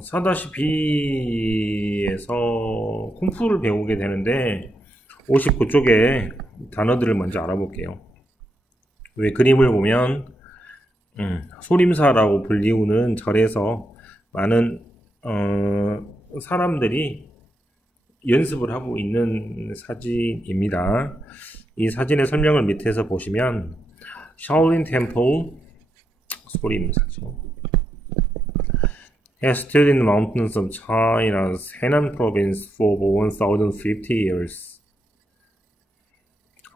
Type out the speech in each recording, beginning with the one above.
4-B에서 쿵푸를 배우게 되는데 59쪽에 단어들을 먼저 알아볼게요. 왜 그림을 보면 소림사라고 불리우는 절에서 많은 사람들이 연습을 하고 있는 사진입니다. 이 사진의 설명을 밑에서 보시면 Shaolin Temple 소림사죠. Has stood in the mountains of China's Henan province for over 1,050 years.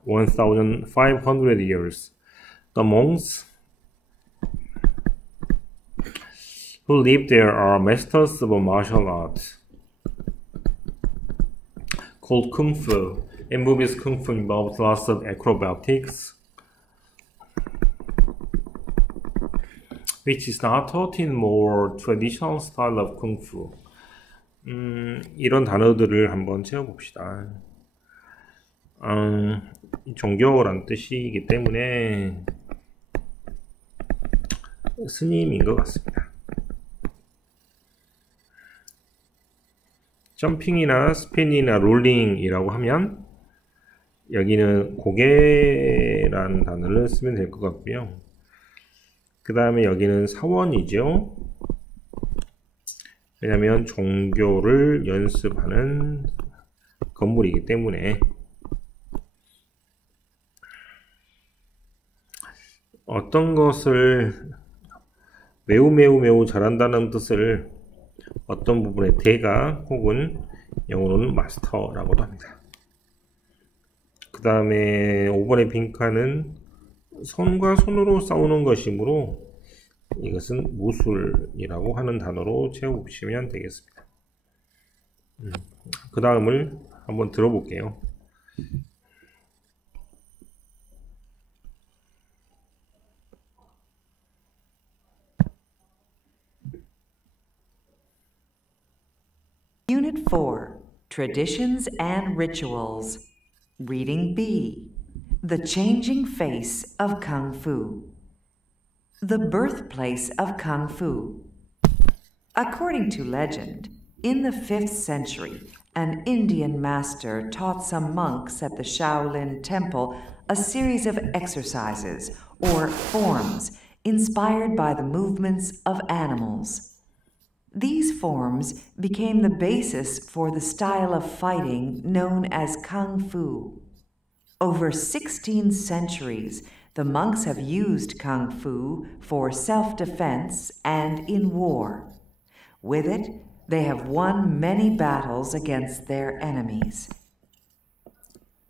1,500 years. The monks who live there are masters of martial art called Kung Fu. In movies, Kung Fu involves lots of acrobatics, which is not taught in more traditional style of Kung Fu. 이런 단어들을 한번 채워봅시다. 종교란 뜻이기 때문에 스님인 것 같습니다. 점핑이나 스핀이나 롤링이라고 하면 여기는 고개라는 단어를 쓰면 될 것 같고요. 그 다음에 여기는 사원이죠. 왜냐하면 종교를 연습하는 건물이기 때문에 어떤 것을 매우 잘한다는 뜻을 어떤 부분에 대가 혹은 영어로는 마스터라고도 합니다. 그 다음에 5번의 빈칸은 손과 손으로 싸우는 것이므로 이것은 무술이라고 하는 단어로 채워보시면 되겠습니다. 그 다음을 한번 들어볼게요. Unit 4, Traditions and Rituals. Reading B, The Changing Face of Kung Fu. The birthplace of Kung Fu. According to legend, in the 5th century, an Indian master taught some monks at the Shaolin Temple a series of exercises, or forms, inspired by the movements of animals. These forms became the basis for the style of fighting known as Kung Fu. Over 16 centuries, the monks have used Kung Fu for self-defense and in war. With it, they have won many battles against their enemies.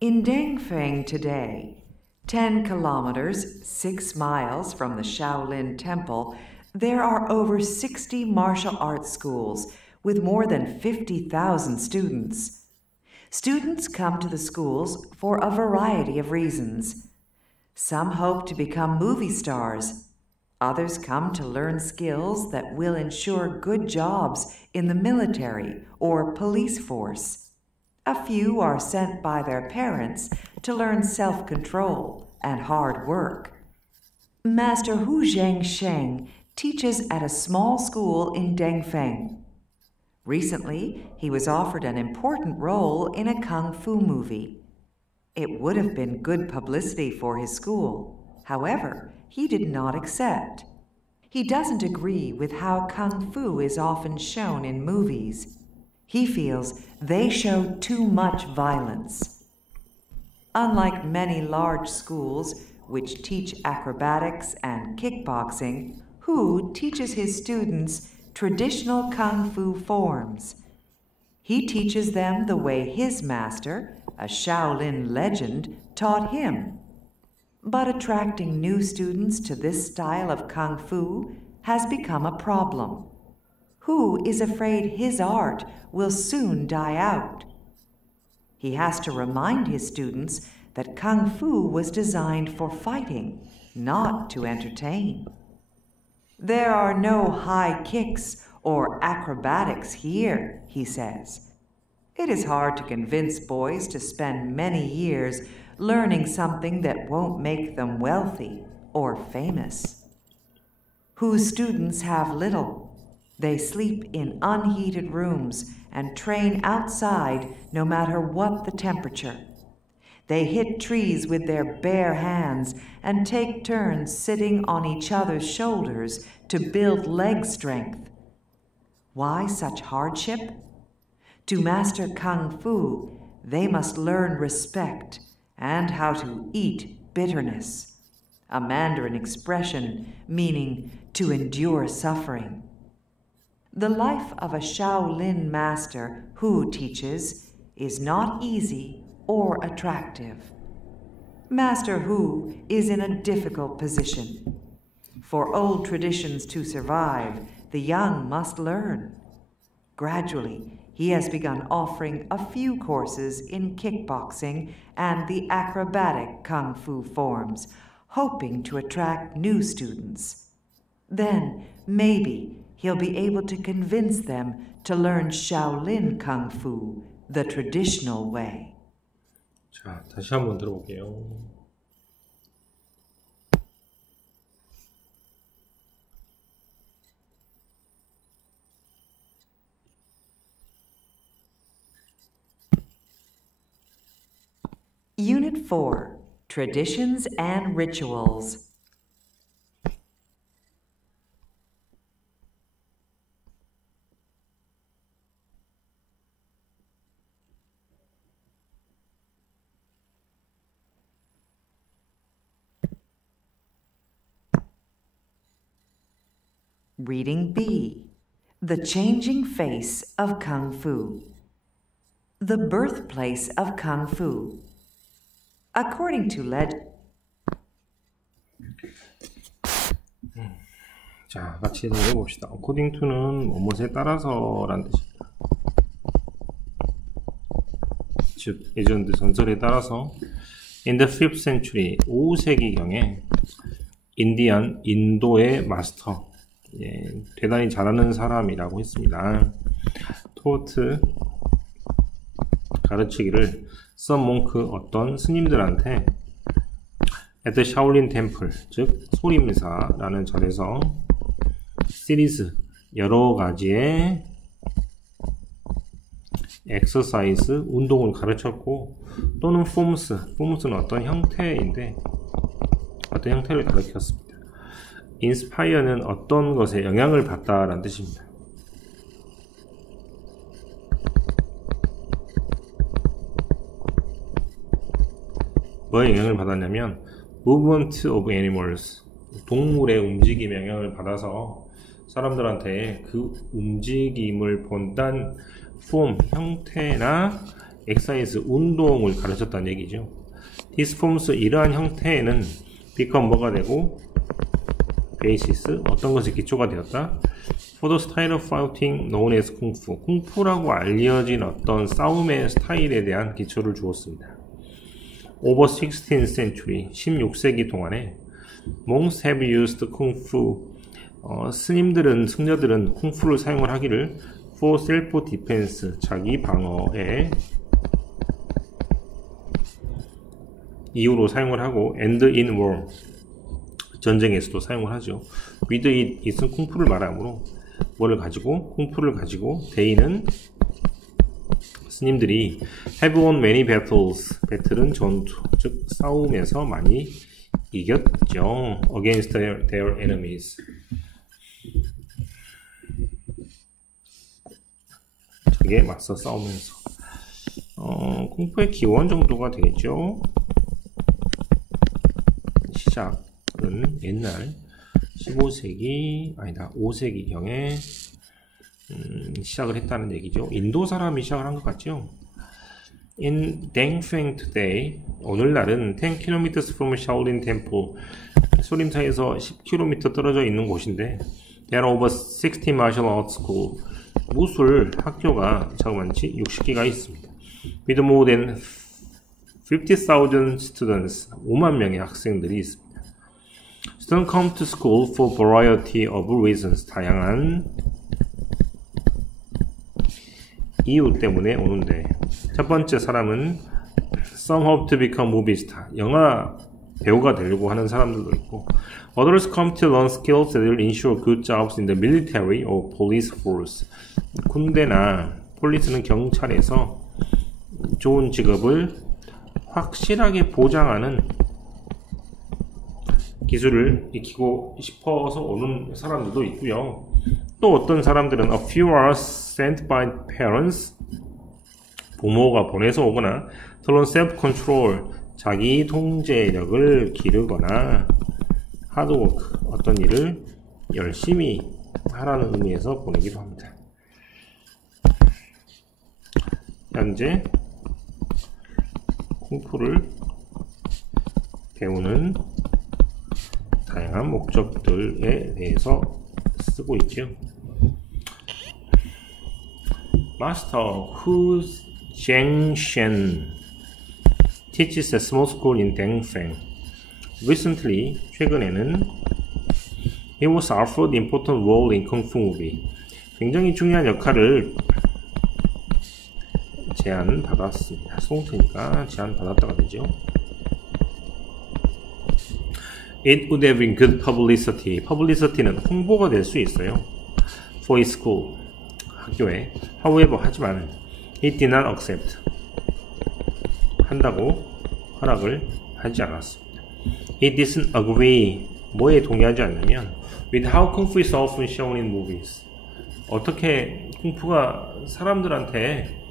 In Dangfeng today, 10 kilometers, 6 miles from the Shaolin Temple, there are over 60 martial arts schools with more than 50,000 students. Students come to the schools for a variety of reasons. Some hope to become movie stars. Others come to learn skills that will ensure good jobs in the military or police force. A few are sent by their parents to learn self-control and hard work. Master Hu Zhengsheng teaches at a small school in Dangfeng. Recently, he was offered an important role in a Kung Fu movie. It would have been good publicity for his school. However, he did not accept. He doesn't agree with how Kung Fu is often shown in movies. He feels they show too much violence. Unlike many large schools which teach acrobatics and kickboxing, Hu teaches his students traditional Kung Fu forms. He teaches them the way his master, a Shaolin legend, taught him. But attracting new students to this style of Kung Fu has become a problem. Hu is afraid his art will soon die out. He has to remind his students that Kung Fu was designed for fighting, not to entertain. There are no high kicks or acrobatics here, he says. It is hard to convince boys to spend many years learning something that won't make them wealthy or famous. Whose students have little. They sleep in unheated rooms and train outside no matter what the temperature. They hit trees with their bare hands and take turns sitting on each other's shoulders to build leg strength. Why such hardship? To master Kung Fu, they must learn respect and how to eat bitterness, a Mandarin expression meaning to endure suffering. The life of a Shaolin master who teaches is not easy or attractive. Master Hu is in a difficult position. For old traditions to survive, the young must learn. Gradually, he has begun offering a few courses in kickboxing and the acrobatic Kung Fu forms, hoping to attract new students. Then, maybe, he'll be able to convince them to learn Shaolin Kung Fu the traditional way. 자, 다시 한번 들어볼게요. Unit 4, Traditions and Rituals. Reading B, The Changing Face of Kung Fu. The birthplace of Kung Fu. According to 자, 같이 해봅시다. According to는 무엇에 따라서라는 뜻입니다. 즉, 예전의 전설에 따라서 In the 5th century, 5세기경에 인도의 마스터, 대단히 잘하는 사람이라고 했습니다. 토트, 가르치기를 some monk, 어떤 스님들한테 at the Shaolin Temple, 즉 소림사라는 절에서 시리즈, 여러 가지의 엑서사이즈, 운동을 가르쳤고 또는 폼스는 어떤 형태인데 어떤 형태를 가르쳤습니다. inspire는 어떤 것에 영향을 받다라는 뜻입니다. 뭐에 영향을 받았냐면 movement of animals, 동물의 움직임에 영향을 받아서 사람들한테 그 움직임을 본단 폼, 형태나 엑사이즈, 운동을 가르쳤다는 얘기죠. These forms, 이러한 형태에는 become 뭐가 되고 basis, 어떤 것이 기초가 되었다. For the style of fighting known as Kung Fu, 쿵푸라고 알려진 어떤 싸움의 스타일에 대한 기초를 주었습니다. Over 16th century, 16세기 동안에 monks have used Kung Fu, 승려들은 쿵푸를 사용을 하기를 for self-defense, 자기 방어에 이유로 사용을 하고 and in war, 전쟁에서도 사용을 하죠. with it, it은 쿵푸를 말하므로 뭐를 가지고? 쿵푸를 가지고 they는 스님들이 have won many battles, 배틀은 전투, 즉 싸움에서 많이 이겼죠. against their enemies. 적에 맞서 싸우면서 쿵푸의 기원 정도가 되죠. 시작은 옛날 15세기 아니다 5세기경에 시작을 했다는 얘기죠. 인도 사람이 시작을 한 것 같죠. In Dengfeng today, 오늘날은 10km from Shaolin Temple, 소림사에서 10km 떨어져 있는 곳인데 there are over 60 martial arts school, 무술 학교가 자그만치 60개가 있습니다. with more than 50,000 students, 5만 명의 학생들이 있습니다. Students come to school for variety of reasons, 다양한 이유 때문에 오는데 첫 번째 사람은 some hope to become movie star, 영화 배우가 되려고 하는 사람들도 있고 Others come to learn skills that will ensure good jobs in the military or police force. 군대나 폴리스는 경찰에서 좋은 직업을 확실하게 보장하는 기술을 익히고 싶어서 오는 사람들도 있고요. 또 어떤 사람들은 a few are sent by parents, 부모가 보내서 오거나 to learn self-control, 자기 통제력을 기르거나 hard work, 어떤 일을 열심히 하라는 의미에서 보내기도 합니다. 현재 쿵푸를 배우는 다양한 목적들에 대해서 쓰고 있죠. Master Hu Zhengshen teaches a small school in Dengfeng. Recently, 최근에는 he was offered important role in Kung Fu movie. 굉장히 중요한 역할을 제안받았습니다. 송트니까 제안받았다가 되죠. It would have been good publicity. Publicity는 홍보가 될 수 있어요. For his school, 학교에. However, 하지만 he did not accept. 한다고 허락을 하지 않았습니다. He didn't agree. 뭐에 동의하지 않냐면 with how Kung Fu is often shown in movies. 어떻게 쿵푸가 사람들한테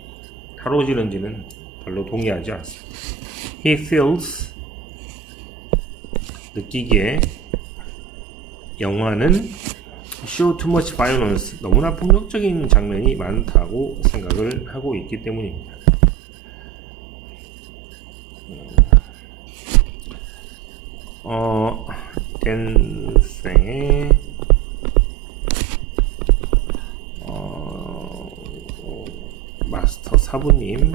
다뤄지는지는 별로 동의하지 않습니다. He feels 느끼기에 영화는 show too much violence, 너무나 폭력적인 장면이 많다고 생각을 하고 있기 때문입니다. 댄생의 마스터 사부님에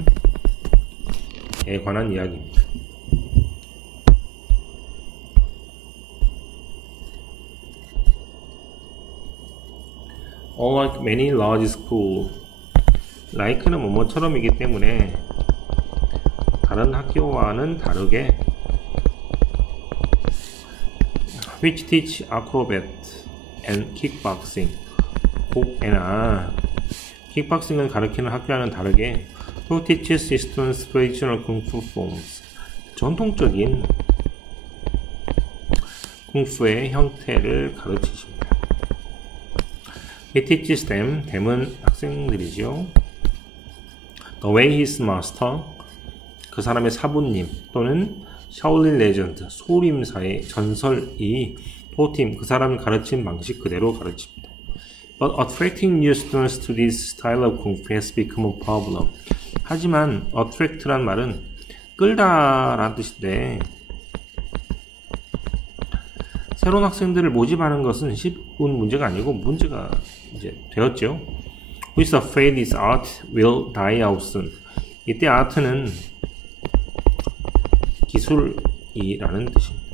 관한 이야기입니다. Unlike many large schools, like는 뭐뭐처럼이기 때문에 다른 학교와는 다르게 which teach acrobat and kickboxing, 곡에나 킥박싱을 가르치는 학교와는 다르게 who teaches students traditional kung fu forms, 전통적인 쿵푸의 형태를 가르치십니다. He teaches them, them은 학생들이죠. The way his master, 그 사람의 사부님 또는 샤올린 레전드, 소림사의 전설이 taught him, 그 사람을 가르친 방식 그대로 가르칩니다. But attracting new students to this style of kung fu has become a problem. 하지만 attract란 말은 끌다라는 뜻인데 새로운 학생들을 모집하는 것은 쉬운 문제가 아니고 문제가 이제 되었죠. Who is afraid his art will die out soon. 이때 아트는 기술이라는 뜻입니다.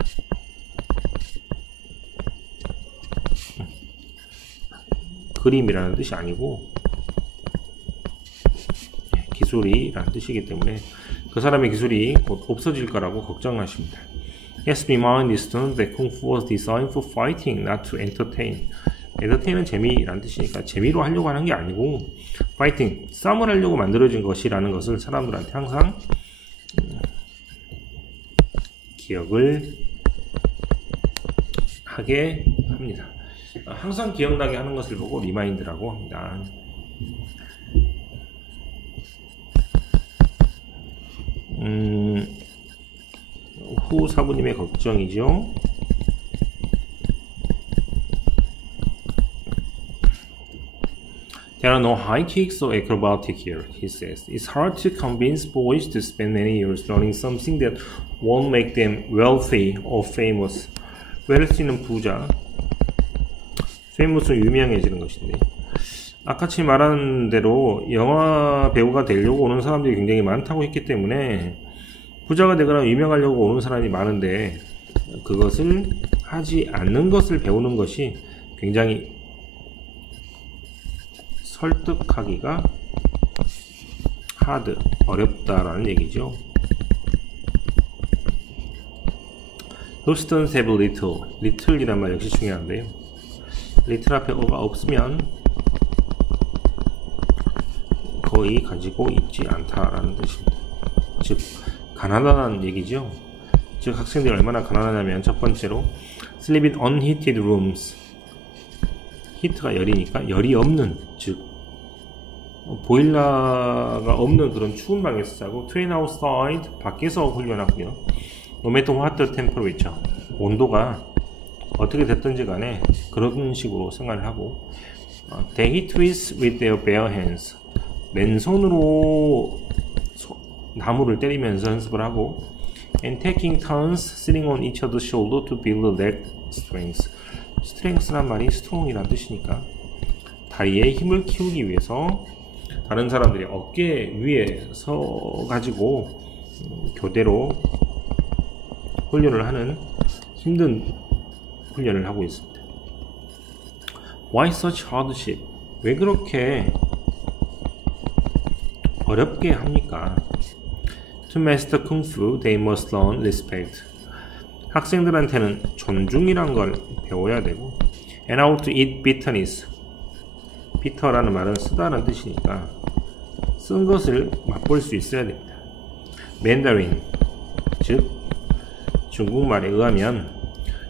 그림이라는 뜻이 아니고 기술이라는 뜻이기 때문에 그 사람의 기술이 곧 없어질 거라고 걱정하십니다. Yes, remind the students that Kung Fu was designed for fighting, not to entertain. entertain은 재미라는 뜻이니까 재미로 하려고 하는 게 아니고 fighting, 싸움을 하려고 만들어진 것이라는 것을 사람들한테 항상 기억을 하게 합니다. 항상 기억나게 하는 것을 보고 리마인드라고 합니다. 후 사부님의 걱정이죠. There are no high kicks or acrobatic here, he says. It's hard to convince boys to spend many years learning something that won't make them wealthy or famous. 웰시는 부자, famous는 유명해지는 것인데 아까치 말한 대로 영화 배우가 되려고 오는 사람들이 굉장히 많다고 했기 때문에 부자가 되거나 유명하려고 오는 사람이 많은데 그것을 하지 않는 것을 배우는 것이 굉장히 설득하기가 어렵다라는 얘기죠. Houstons have little. little이란 말 역시 중요한데요. little 앞에 어가 없으면 거의 가지고 있지 않다라는 뜻입니다. 즉 가난하다는 얘기죠. 즉 학생들이 얼마나 가난하냐면 첫 번째로 sleep in unheated rooms. 히트가 열이니까 열이 없는, 즉 보일러가 없는 그런 추운 방에서 자고, train outside 밖에서 훈련하고요. no matter what the temperature, 온도가 어떻게 됐든지 간에 그런 식으로 생활을 하고, they hit with their bare hands, 맨손으로 나무를 때리면서 연습을 하고, and taking turns sitting on each other's shoulder to build leg strength. strength란 말이 strong이란 뜻이니까 다리에 힘을 키우기 위해서 다른 사람들이 어깨 위에 서 가지고 교대로 훈련을 하는 힘든 훈련을 하고 있습니다. Why such hardship? 왜 그렇게 어렵게 합니까? To master kung fu, they must learn respect. 학생들한테는 존중이란 걸 배워야 되고, and how to eat bitterness. bitter라는 말은 쓰다라는 뜻이니까 쓴 것을 맛볼 수 있어야 됩니다. Mandarin, 즉 중국말에 의하면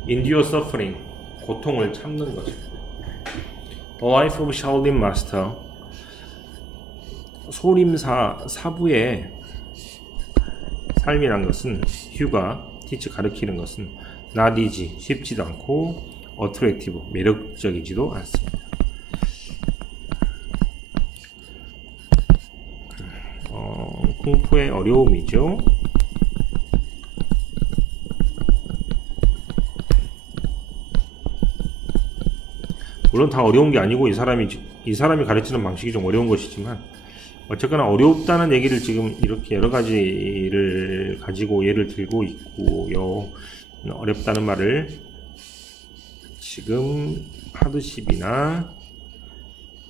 endure suffering, 고통을 참는 것입니다. The life of Shaolin master, 소림사 사부의 삶이란 것은, 휴가, teach 가르치는 것은 not easy, 쉽지도 않고 attractive, 매력적이지도 않습니다. 쿵푸의 어려움이죠. 물론 다 어려운 게 아니고 이 사람이 가르치는 방식이 좀 어려운 것이지만, 어쨌거나 어렵다는 얘기를 지금 이렇게 여러 가지를 가지고 예를 들고 있고요. 어렵다는 말을 지금 하드십이나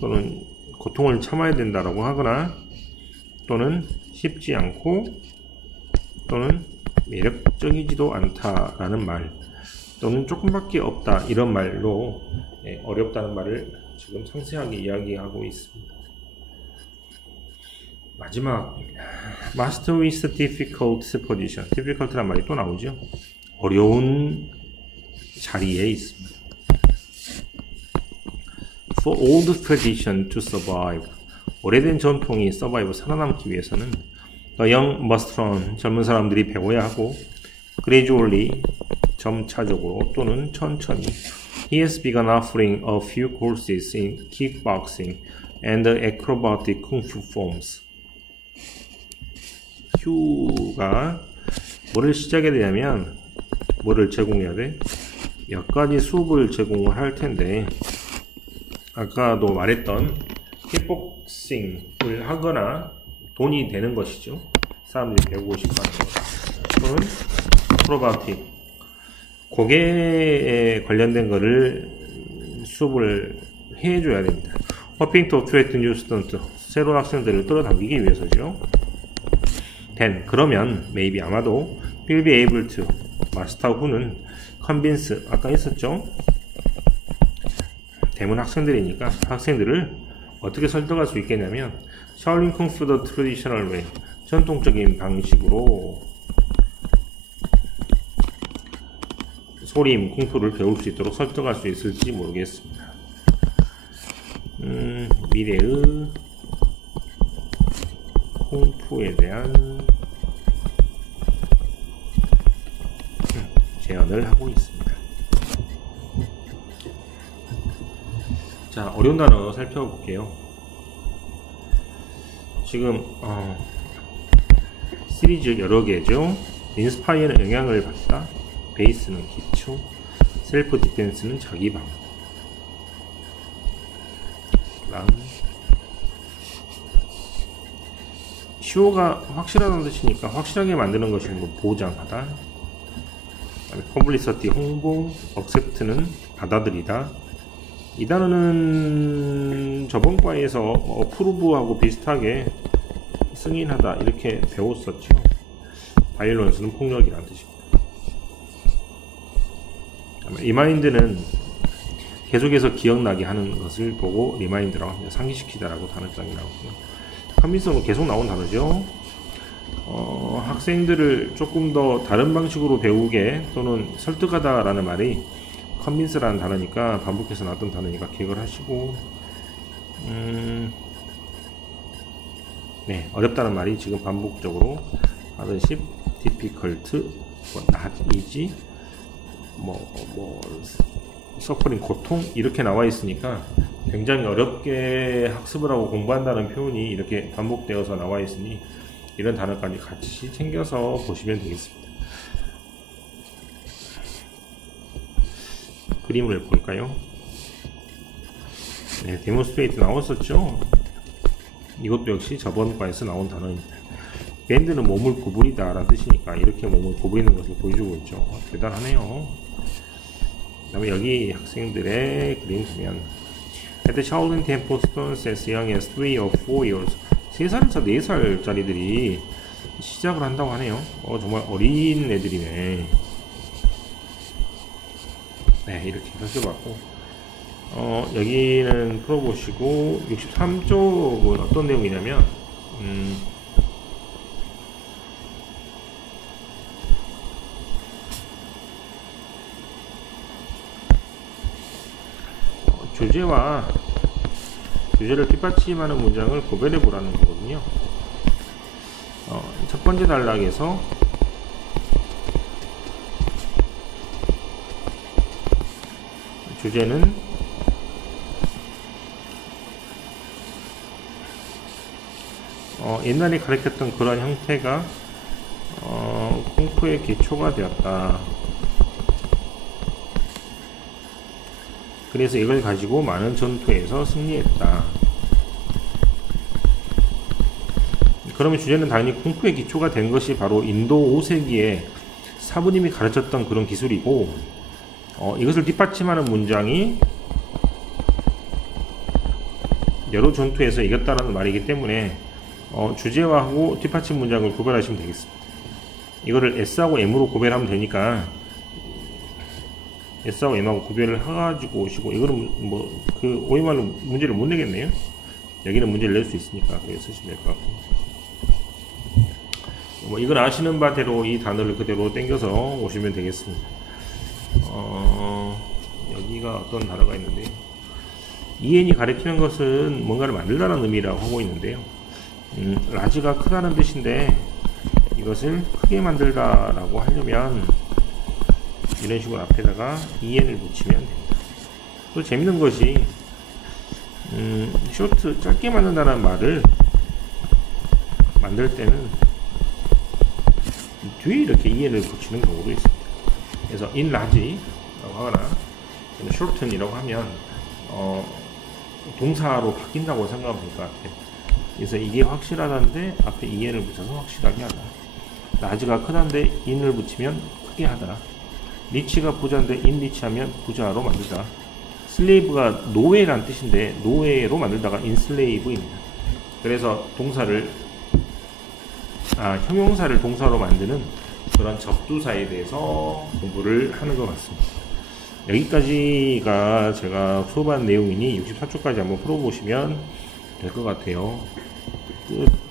또는 고통을 참아야 된다라고 하거나, 또는 쉽지 않고, 또는 매력적이지도 않다라는 말, 또는 조금밖에 없다 이런 말로 어렵다는 말을 지금 상세하게 이야기하고 있습니다. 마지막입니다. Master is a difficult position. difficult란 말이 또 나오죠. 어려운 자리에 있습니다. For old tradition to survive. 오래된 전통이 survive, 살아남기 위해서는 the young must learn. 젊은 사람들이 배워야 하고, gradually, 점차적으로 또는 천천히. He has begun offering a few courses in kickboxing and acrobatic kung fu forms. 휴가 뭐를 시작해야 되냐면, 뭐를 제공해야 돼? 몇 가지 수업을 제공을 할 텐데, 아까도 말했던 킥복싱을 하거나 돈이 되는 것이죠. 사람들이 배우고 싶어 하는 것. 또는 아크로바틱, 고개에 관련된 거를 수업을 해줘야 됩니다. Hoping to attract new students, 새로운 학생들을 끌어당기기 위해서죠. Then, 그러면 maybe 아마도 will be able to, 마스터 후는 convince, 아까 있었죠? 대문 학생들이니까 학생들을 어떻게 설득할 수 있겠냐면, 샤올린 쿵푸 the traditional way, 전통적인 방식으로 소림 쿵푸를 배울 수 있도록 설득할 수 있을지 모르겠습니다. 미래의 쿵푸에 대한 제안을 하고 있습니다. 자, 어려운 단어 살펴볼게요. 지금 시리즈 여러 개죠. 인스파이어는 영향을 받다, 베이스는 기초, 셀프 디펜스는 자기 방어. 그다음 슈어가 확실하다는 뜻이니까 확실하게 만드는 것이 보장하다. 퍼블리서티 홍보, 억셉트는 받아들이다. 이 단어는 저번 과에서 어프로브하고 비슷하게 승인하다 이렇게 배웠었죠. 바이올런스는 폭력이라는 뜻입니다. 리마인드는 계속해서 기억나게 하는 것을 보고 리마인드라고 합니다. 상기시키다라고 단어장이 나오고요. 컨빈스는 계속 나온 단어죠. 학생들을 조금 더 다른 방식으로 배우게 또는 설득하다라는 말이 컨빈스라는 단어니까, 반복해서 나왔던 단어니까 기억을 하시고, 네, 어렵다는 말이 지금 반복적으로 hardship, difficult, not easy, suffering, 고통 이렇게 나와 있으니까 굉장히 어렵게 학습을 하고 공부한다는 표현이 이렇게 반복되어서 나와 있으니 이런 단어까지 같이 챙겨서 보시면 되겠습니다. 그림을 볼까요? 네, 데몬스트레이트 나왔었죠. 이것도 역시 저번 과에서 나온 단어입니다. 밴드는 몸을 구부리다 라는 뜻이니까 이렇게 몸을 구부리는 것을 보여주고 있죠. 대단하네요. 그 다음에 여기 학생들의 그림 보면 At the Shaolin Temple, students as young as 3 or 4 years 3살에서 4살짜리들이 시작을 한다고 하네요. 정말 어린 애들이네. 네, 이렇게 살펴봤고, 여기는 풀어보시고 63쪽은 어떤 내용이냐면 주제와 주제를 뒷받침하는 문장을 구별해 보라는 거거든요. 첫 번째 단락에서 주제는 옛날에 가르쳤던 그런 형태가 쿵푸의 기초가 되었다. 그래서 이걸 가지고 많은 전투에서 승리했다. 그러면 주제는 당연히 쿵푸의 기초가 된 것이 바로 인도 5세기에 사부님이 가르쳤던 그런 기술이고, 이것을 뒷받침하는 문장이 여러 전투에서 이겼다는 말이기 때문에 주제와하고 뒷받침 문장을 구별하시면 되겠습니다. 이거를 S하고 M으로 구별하면 되니까 S하고 M하고 구별을 해가지고 오시고, 이거는 오이말로 문제를 못 내겠네요. 여기는 문제를 낼 수 있으니까 그게 쓰시면 될 것 같고, 이걸 아시는 바대로 이 단어를 그대로 땡겨서 오시면 되겠습니다. 여기가 어떤 단어가 있는데, EN이 가리키는 것은 뭔가를 만들다는 의미라고 하고 있는데요. 라지가 크다는 뜻인데 이것을 크게 만들다 라고 하려면 이런 식으로 앞에다가 EN을 붙이면 됩니다. 또 재밌는 것이 쇼트, 짧게 만든다는 말을 만들 때는 뒤에 이렇게 EN을 붙이는 경우도 있습니다. 그래서 in large 라고 하거나 shorten이라고 하면 동사로 바뀐다고 생각하면 될 것 같아요. 그래서 이게 확실하다는데 앞에 EN을 붙여서 확실하게 하다. 라지가 크다는데 in을 붙이면 크게 하다. 리치가 부자인데 in 리치하면 부자로 만들다. 슬레이브가 노예란 뜻인데 노예로 만들다가 인슬레이브입니다. 그래서 동사를 형용사를 동사로 만드는 그런 접두사에 대해서 공부를 하는 것 같습니다. 여기까지가 제가 수업한 내용이니 64쪽까지 한번 풀어보시면 될 것 같아요. 끝.